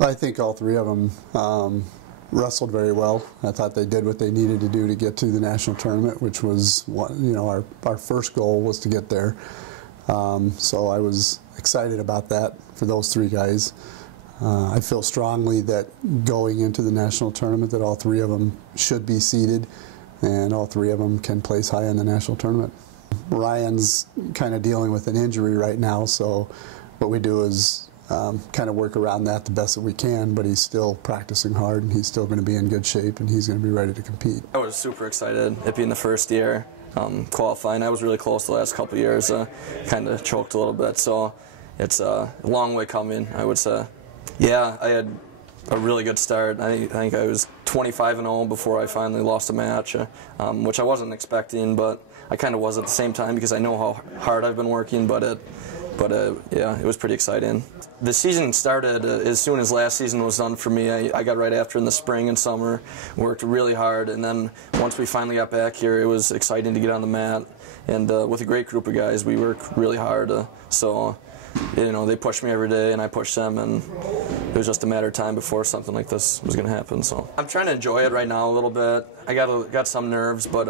I think all three of them wrestled very well. I thought they did what they needed to do to get to the national tournament, which was our first goal was to get there. So I was excited about that for those three guys. I feel strongly that going into the national tournament that all three of them should be seeded and all three of them can place high in the national tournament. Ryan's kind of dealing with an injury right now, so what we do is kind of work around that the best that we can, but he's still practicing hard and he's still going to be in good shape and he's going to be ready to compete. I was super excited, it being the first year qualifying. I was really close the last couple of years, kind of choked a little bit, so it's a long way coming, I would say. Yeah, I had a really good start. I think I was 25-0 before I finally lost a match, which I wasn't expecting, but I kind of was at the same time because I know how hard I've been working, but yeah, it was pretty exciting. The season started as soon as last season was done for me. I got right after in the spring and summer, worked really hard, and then once we finally got back here, it was exciting to get on the mat. And with a great group of guys, we work really hard. So, they pushed me every day, and I pushed them, and it was just a matter of time before something like this was going to happen. So I'm trying to enjoy it right now a little bit. I got some nerves, but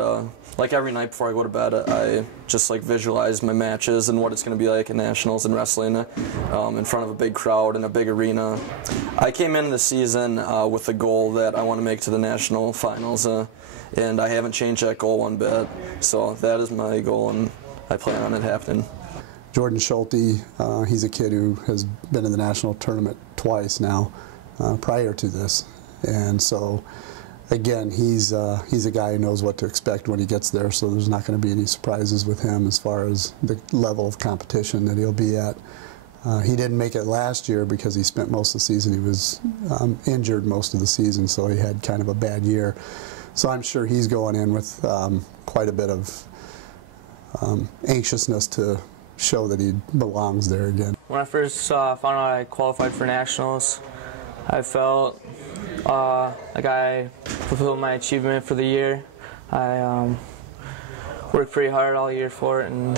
like every night before I go to bed, I just visualize my matches and what it's going to be like at nationals and wrestling in front of a big crowd in a big arena. I came into the season with the goal that I want to make to the national finals, and I haven't changed that goal one bit. So that is my goal, and I plan on it happening. Jordan Schulte, he's a kid who has been in the national tournament twice now prior to this, and so again, he's a guy who knows what to expect when he gets there, so there's not going to be any surprises with him as far as the level of competition that he'll be at. He didn't make it last year because he spent most of the season, he was injured most of the season, so he had kind of a bad year. So I'm sure he's going in with quite a bit of anxiousness to show that he belongs there again. When I first found out I qualified for nationals, I felt like I fulfilled my achievement for the year. I worked pretty hard all year for it, and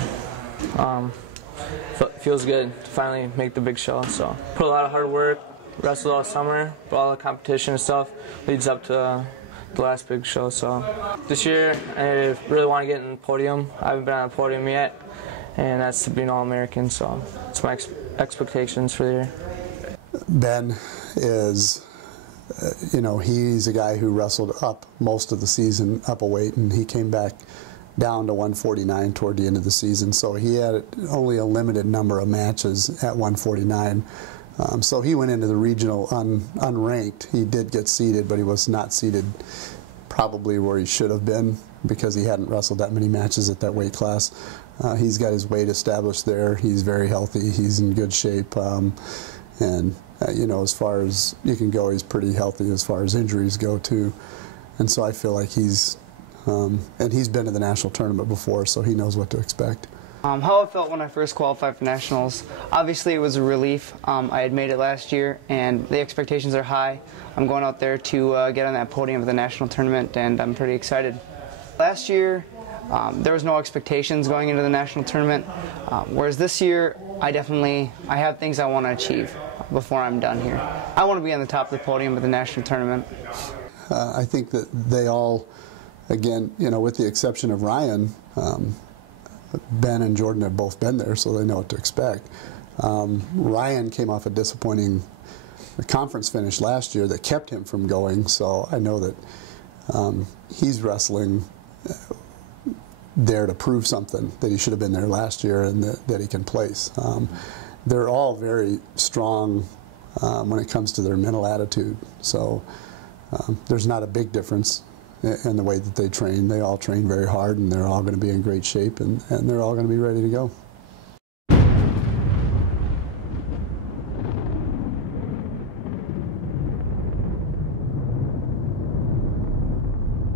it feels good to finally make the big show. So put a lot of hard work, wrestled all summer, but all the competition and stuff leads up to the last big show. So this year I really want to get in the podium. I haven't been on the podium yet, and that's to be an All-American, so it's my expectations for the year. Ben is, he's a guy who wrestled up most of the season, up a weight, and he came back down to 149 toward the end of the season, so he had only a limited number of matches at 149. So he went into the regional unranked. He did get seeded, but he was not seeded probably where he should have been because he hadn't wrestled that many matches at that weight class. He's got his weight established there. He's very healthy. He's in good shape. And as far as you can go, he's pretty healthy as far as injuries go, too. And so I feel like and he's been to the national tournament before, so he knows what to expect. How I felt when I first qualified for nationals, obviously it was a relief. I had made it last year, and the expectations are high. I'm going out there to get on that podium of the national tournament, and I'm pretty excited. Last year, there was no expectations going into the national tournament, whereas this year, I have things I want to achieve before I'm done here. I want to be on the top of the podium of the national tournament. I think that they all, again, with the exception of Ryan, Ben and Jordan have both been there, so they know what to expect. Ryan came off a disappointing conference finish last year that kept him from going, so I know that he's wrestling there to prove something, that he should have been there last year and that he can place. They're all very strong when it comes to their mental attitude, so there's not a big difference in the way that they train. They all train very hard, and they're all going to be in great shape, and they're all going to be ready to go.